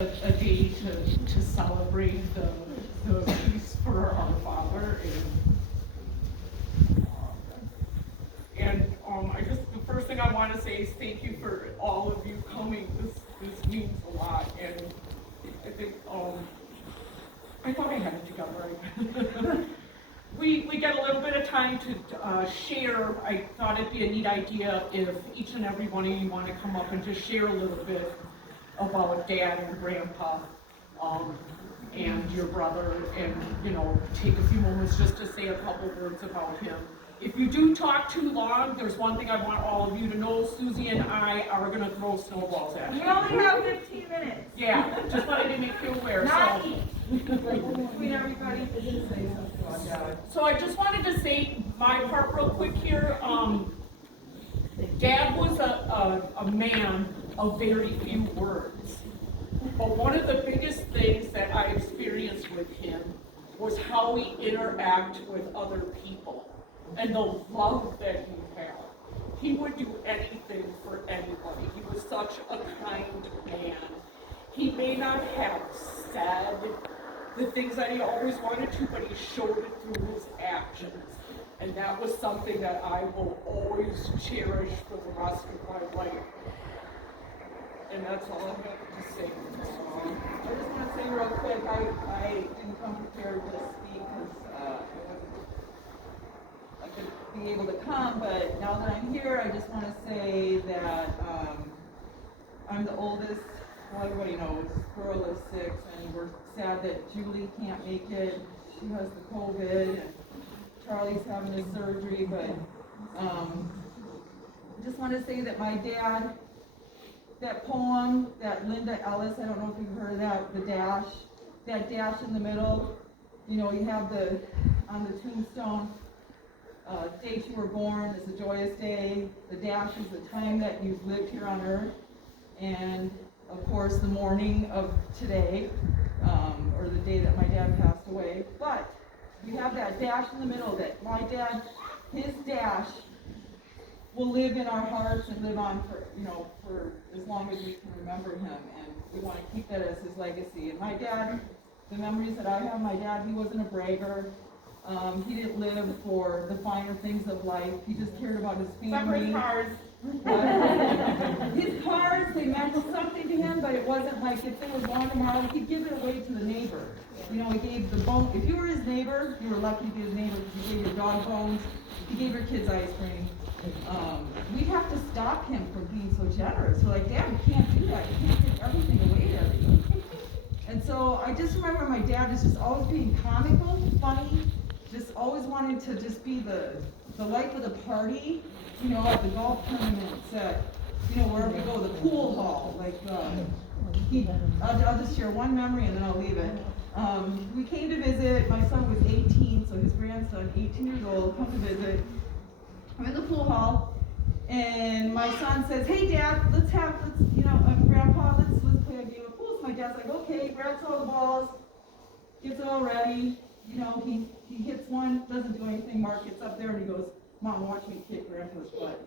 a day to celebrate the feast for our Father. I just, the first thing I want to say is thank you for all of you coming. This means a lot, and I think I thought I had it together. We get a little bit of time to share. I thought it'd be a neat idea if each and every one of you want to come up and just share a little bit about Dad and Grandpa and your brother, and take a few moments just to say a couple words about him. If you do talk too long, there's one thing I want all of you to know: Susie and I are going to throw snowballs at you. We only have 15 minutes. Yeah, just wanted to make you aware. Not each. Between everybody. So I just wanted to say my part real quick here. Dad was a man of very few words. But one of the biggest things that I experienced with him was how he interacted with other people and the love that he had. He would do anything for anybody. He was such a kind man. He may not have said the things that he always wanted to, but he showed it through his actions. And that was something that I will always cherish for the rest of my life. And that's all I have to say. I just want to say real quick, I didn't come prepared to speak because I could be able to come, but now that I'm here, I just want to say that I'm the oldest. Well, everybody knows, girl is 6, and we're sad that Julie can't make it. She has the COVID, and Charlie's having his surgery, but I just want to say that my dad, that poem that Linda Ellis, I don't know if you've heard of that, the dash, that dash in the middle, you have on the tombstone, date you were born is a joyous day. The dash is the time that you've lived here on earth, and of course the morning of today, or the day that my dad passed away. But you have that dash in the middle that my dad, his dash will live in our hearts and live on for as long as we can remember him, and we want to keep that as his legacy. And my dad, the memories that I have, my dad, he wasn't a bragger. He didn't live for the finer things of life. He just cared about his family. His cars. His cars, they meant something to him, but it wasn't like if they were gone tomorrow, he'd give it away to the neighbor. He gave the bone. If you were his neighbor, you were lucky to be his neighbor because he gave your dog bones, he gave your kids ice cream. We have to stop him from being so generous. We're like, Dad, you can't do that. You can't take everything away to everybody. And so I just remember my dad is just always being comical, funny, just always wanting to just be the life of the party, at the golf tournaments, at, wherever we go, the pool hall, like, I'll just share one memory and then I'll leave it. We came to visit, my son was 18, so his grandson, 18 years old, come to visit. I'm in the pool hall, and my son says, "Hey, Dad, Grandpa, let's play a game of pool." So my dad's like, "Okay," grabs all the balls, gets it all ready. He hits one, doesn't do anything. Mark gets up there and he goes, "Mom, watch me kick Grandpa's butt."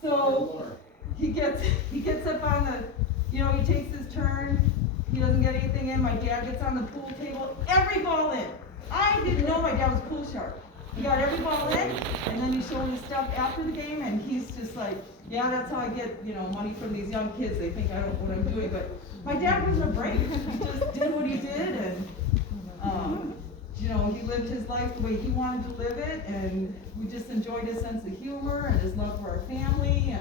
So he gets up on the, he takes his turn. He doesn't get anything in. My dad gets on the pool table, every ball in. I didn't know my dad was pool sharp. He got every ball in, and then he showed his stuff after the game, and he's just like, "Yeah, that's how I get, money from these young kids. They think I don't know what I'm doing." But my dad wasn't afraid. He just did what he did, and he lived his life the way he wanted to live it, and we just enjoyed his sense of humor and his love for our family.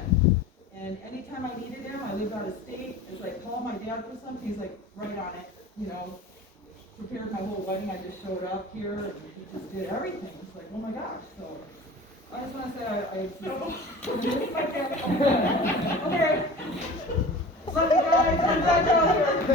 And anytime I needed him, I lived out of state. It's like, call my dad for something. He's like, right on it. Prepared my whole wedding. I just showed up here, and he just did everything. It's like, oh my gosh. So I just want to say okay. Love you guys. I'm glad you're all here.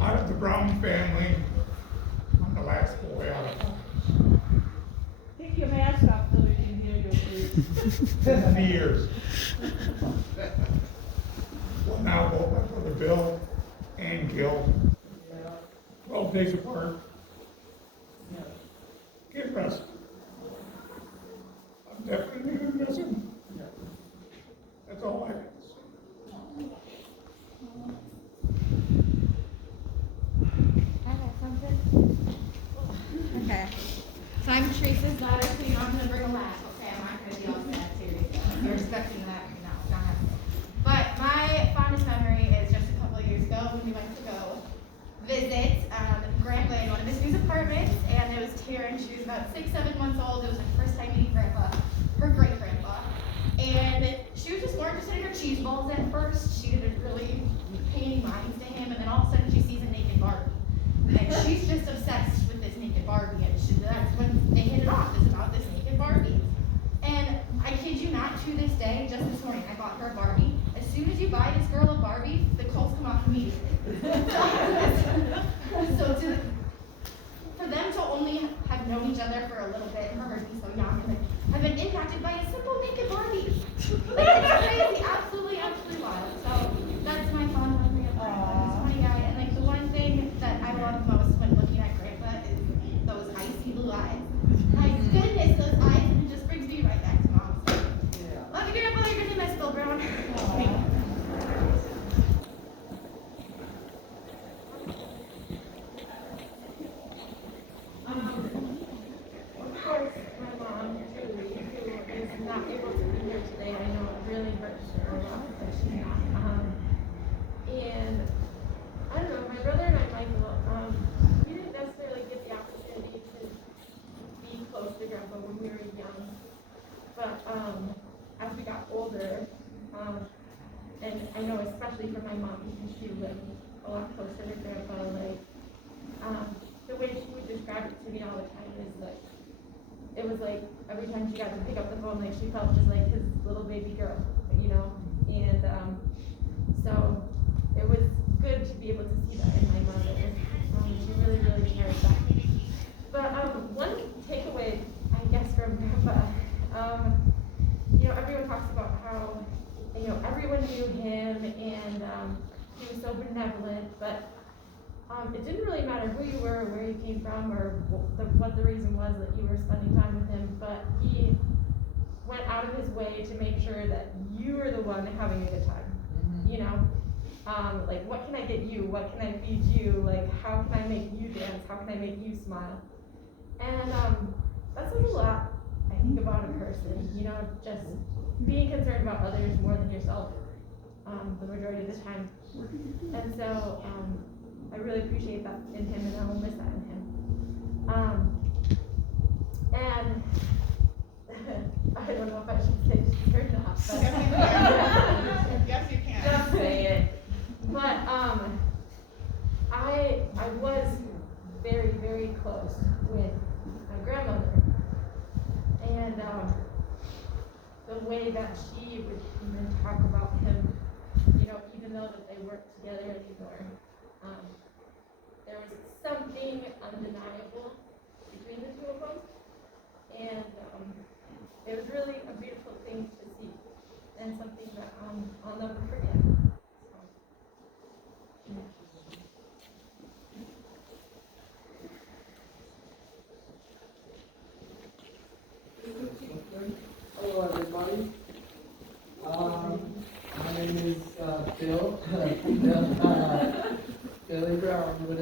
Out of the Brown family, I'm the last boy out of Take your mask off so we can hear you, please. 50 years. brother Bill and Gil, 12 days apart. Get rest. I'm definitely gonna miss him. That's all I can say. I got something. Okay. So I'm Teresa's daughter, so you know I'm gonna bring a laugh, okay? I'm not gonna be all sad serious. You're expecting that, no, not happening. But my fondest memory is just a couple of years ago when we went to go visit Grandpa in one of his new apartments, and it was Taryn. She was about 6, 7 months old. It was her first time meeting Grandpa, her great grandpa. And she was just more interested in her cheese balls at first. She didn't really pay any mind to him, and then all of a sudden she sees a naked Barbie. And she's just obsessed with this naked Barbie, and that's when they hit it off. It's about this naked Barbie. And I kid you not, to this day, just this morning, I bought her a Barbie. As soon as you buy this girl a Barbie, the colds come off immediately. For them to only have known each other for a little bit, and her being so young, and have been impacted by a simple naked Barbie. Like, it's crazy, absolutely wild. So that's my fond memory of Grandpa. He's a funny guy, and like the one thing that I love most when looking at Grandpa is those icy blue eyes. My goodness, those eyes, and it just brings me right back to Mom. So, love you, Grandpa. You're gonna miss Bill Brown. Of course, my mom, Julie, who is not able to be here today, I know it really hurts her a lot that she's not. And I don't know, my brother and I, Michael, we didn't necessarily get the opportunity to be close to Grandpa when we were young. But as we got older, and I know especially for my mom because she lived a lot closer to Grandpa, like the way she would describe it to me all the time is like, it was like every time she got to pick up the phone, like she felt just like his little baby girl, you know? And so it was good to be able to see that in my mother. She really, really cherished that. But one takeaway, I guess, from Grandpa, you know, everyone talks about how, you know, everyone knew him and he was so benevolent, but it didn't really matter who you were, or where you came from, or what the reason was that you were spending time with him, but he went out of his way to make sure that you were the one having a good time, you know? Like, what can I get you? What can I feed you? Like, how can I make you dance? How can I make you smile? And that says a lot, I think, about a person, you know, just being concerned about others more than yourself the majority of the time. And so, I really appreciate that in him, and I will miss that in him. And I don't know if I should say this or not, but Yes, you can. just say it. But I was very, very close with my grandmother, and the way that she would even talk about him, you know, even though that they weren't together anymore. There was something undeniable between the two of them, and it was really a beautiful thing to see, and something that I'll never forget. Hello, everybody. My name is Bill. Billy Brown would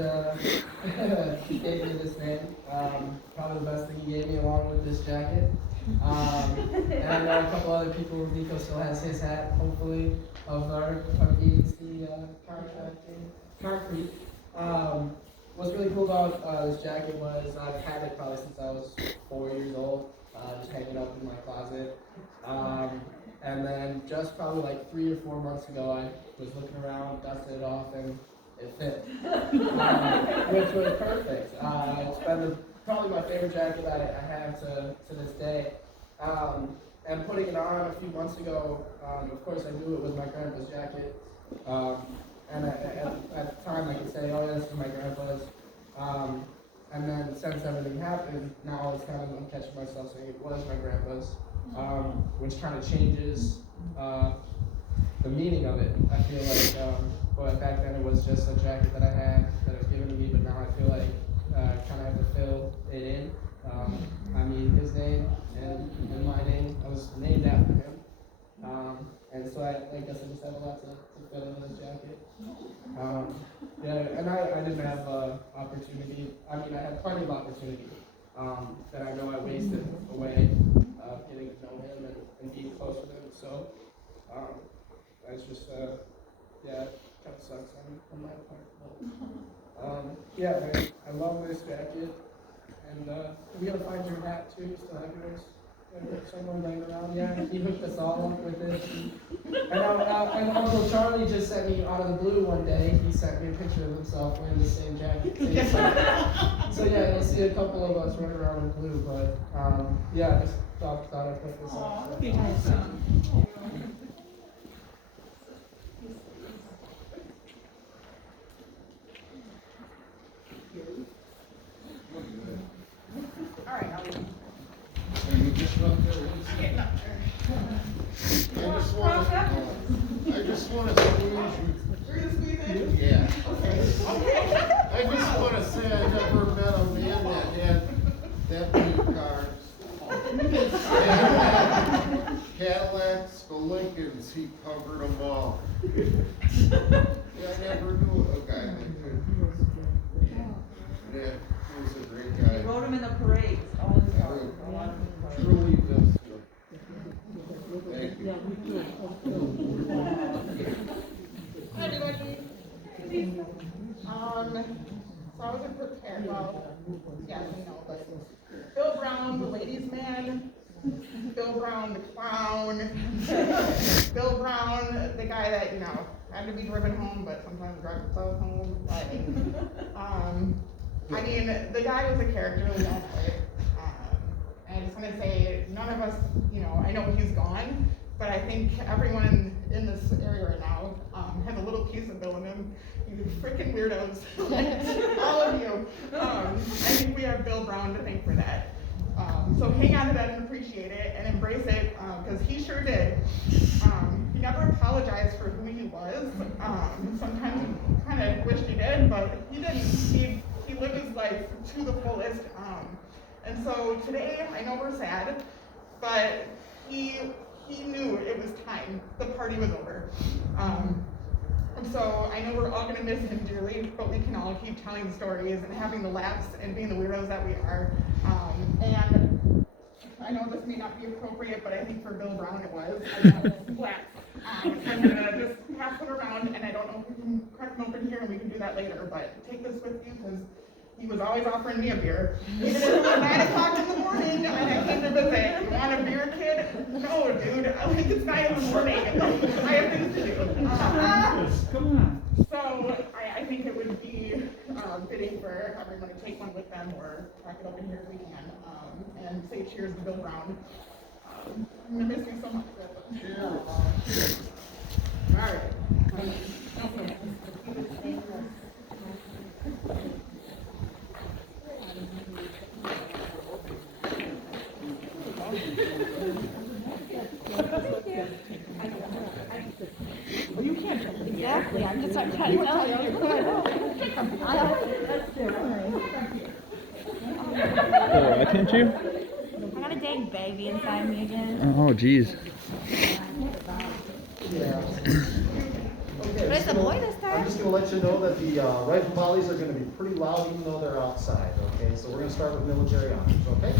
he gave me this name. Probably the best thing he gave me, along with this jacket. And I know a couple other people. Nico still has his hat, hopefully, of our EDC concrete. What's really cool about this jacket was I've had it probably since I was 4 years old, just hanging up in my closet. And then just probably like 3 or 4 months ago, I was looking around, dusted it off, and it fit, which was perfect. It's been probably my favorite jacket I have to this day. And putting it on a few months ago, of course I knew it was my grandpa's jacket. And at the time I could say, oh yeah, this is my grandpa's. And then since everything happened, now it's kind of, I'm catching myself saying it was my grandpa's, which kind of changes the meaning of it. I feel like but back then it was just a jacket that I had that was given to me, but now I feel like I kind of have to fill it in. I mean, his name and my name, I was named after him. And so I guess I just have a lot to fill in this jacket. Yeah, and I didn't have opportunity. I mean, I had plenty of opportunity that I know I wasted away getting to know him and being close with him. So that's just, yeah, it kind of sucks on my part. But, yeah, man, I love this jacket. And we gotta find your hat too. Still have yours. Someone laying around. Yeah, he hooked us all up with it. And Uncle Charlie just sent me out of the blue one day. He sent me a picture of himself wearing the same jacket. So yeah, you'll see a couple of us running around in blue. But yeah, I just thought I'd put this up. All right, I'll leave. I just want to squeeze you. We're gonna squeeze in? Yeah. Okay. I just want to say I never met a man that had that many cars. Cadillacs, the Lincolns, he covered them all. Yeah, I never knew a guy that could. Yeah, he was a great He guy. rode him in the parades, all his cars, a lot of his cars. Truly just. Thank you. Hi, everybody. So I wasn't prepared. Well, yeah, you know, but Bill Brown, the ladies' man. Bill Brown, the clown. Bill Brown, the guy that, you know, had to be driven home, but sometimes drive himself home. I mean, the guy was a character, we all play. And I just want to say, none of us, you know, I know he's gone, but I think everyone in this area right now has a little piece of Bill in him. You freaking weirdos, all of you. I think we have Bill Brown to thank for that. So hang on to that and appreciate it and embrace it, because he sure did. He never apologized for who he was. Sometimes he kind of wished he did, but he didn't. He lived his life to the fullest. And so today, I know we're sad, but he knew it was time. The party was over. And so I know we're all gonna miss him dearly, but we can all keep telling stories and having the laughs and being the weirdos that we are. And I know this may not be appropriate, but I think for Bill Brown it was. I know it's flat. So I'm gonna just pass it around, and I don't know if we can crack them open here and we can do that later, but take this with you, because he was always offering me a beer. Even if it was 9 o'clock in the morning and I came to visit. You want a beer, kid? No, dude. It's 9 in the morning. I have things to do. Come on. So I think it would be fitting for everyone to take one with them or crack it open here if we can, and say cheers to Bill Brown. I'm gonna miss you so much. Cheers. All right. Exactly, I'm just trying to tell you. Oh, why can't you? I got a dang baby inside me again. Oh, jeez. But it's a boy this I'm time. just going to let you know that the rifle volleys are going to be pretty loud even though they're outside, okay? So we're going to start with military honors, okay?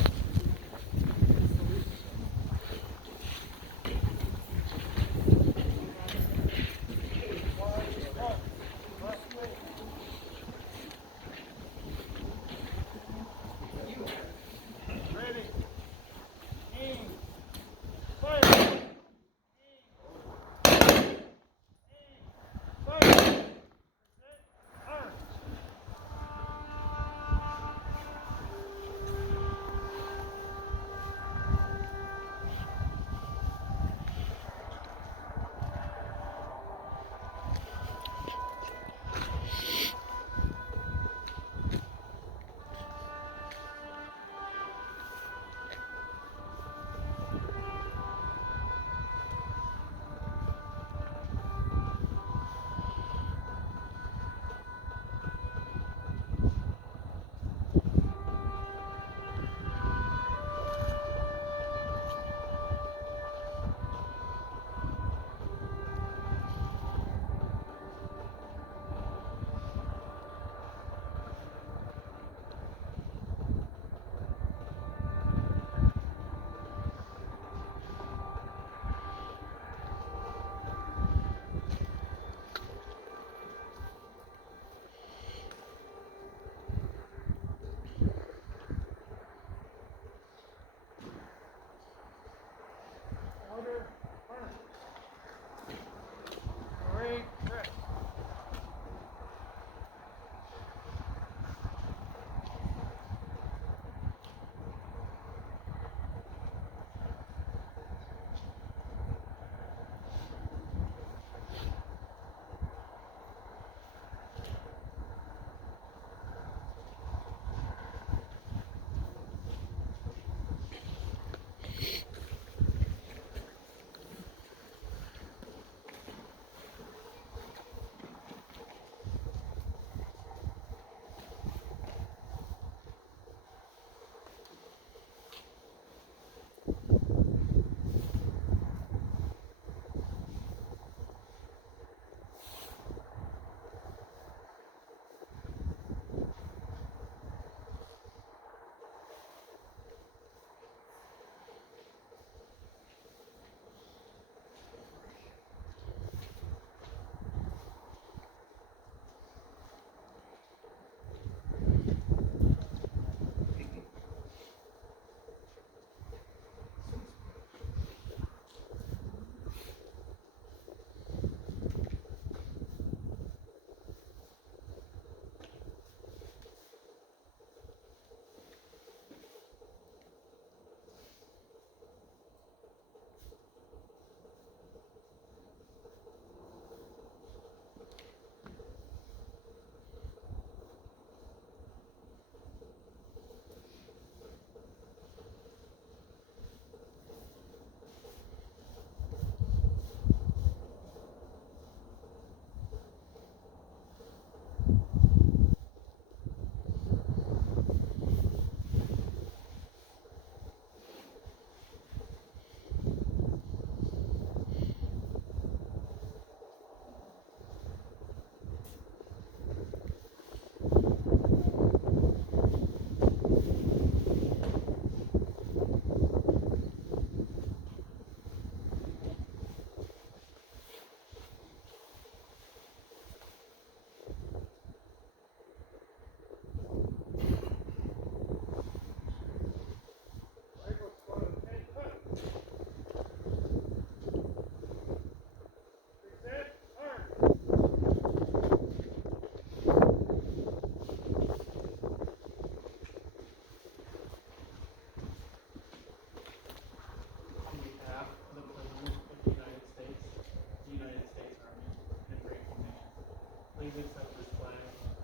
please accept this flag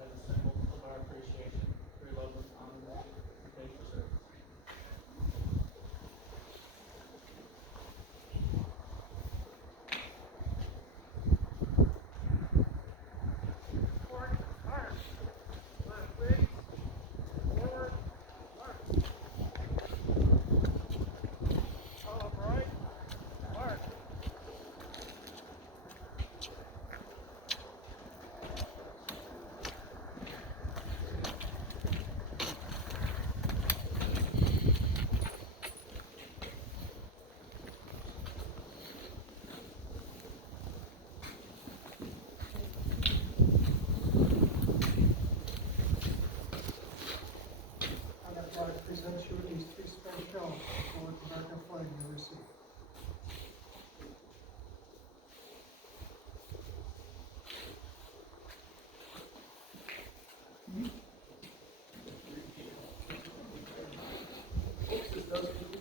as a symbol of our appreciation for your love and honor and faithful service. I'd like to present you with these three special shells for the American flag you received. Folks, this does conclude